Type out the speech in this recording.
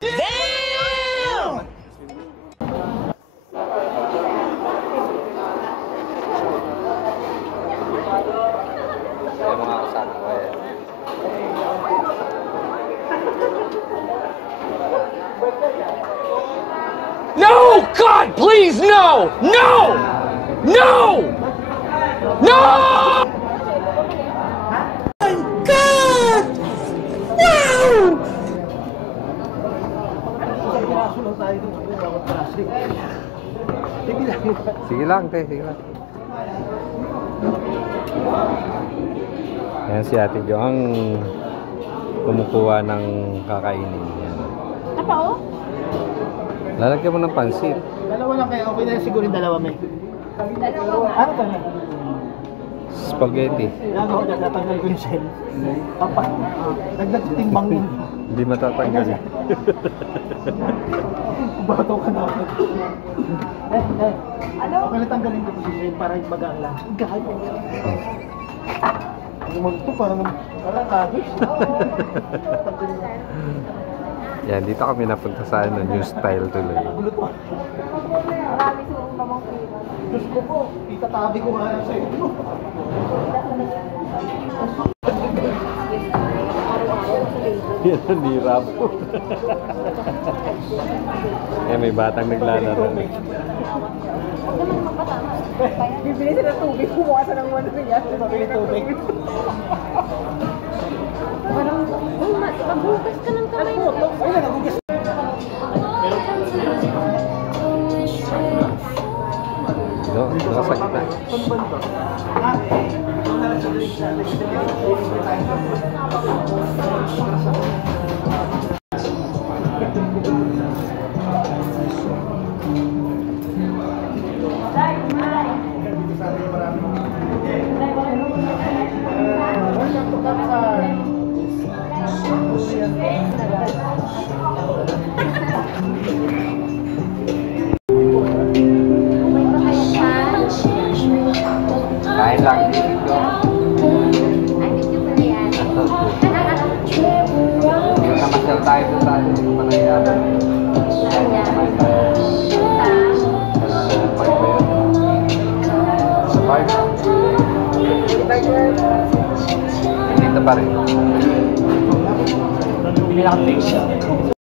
Damn! Yung mga kasama ko eh. No! God, please, no! No! No! No! My God! Wow! Sige lang, te. Sige lang. Yan si Ate Jo ang kumukuha ng kakainin. Yan. Apa oh? Lalagyan mo ng pansit. Dalawa lang kayo, okay na siguro yung dalawa, may. Ano ka na? Spaghetti. Yan ako, tatanggal ko yung shell. Papa, dagdag timbang yun. Hindi matatanggal. Bato ka na ako. Ano? Okay na tanggalin ko si shell para magaan lang. Gaya. Ano mo ito? Parang kahit. Tanggalin na. Yan, dito kami napunta sa new style tuloy. Gulot mo. Marami silang mamang pira. Diyos ko po, itatabi ko nga sa iyo. Yan ang hirap. Eh, may batang naglalaro. Huwag naman magpatama. Bibili sila ng tubig, kumuha sa ng 1 niya. Pabili tubig. Parang, magbukas ka ng kamay mo. Ayun, nagugas. Dito ka sa kita. Kain lang dito. Namasyal tayo sa ating panayaan. Dito pa rin. Pinaka-taste.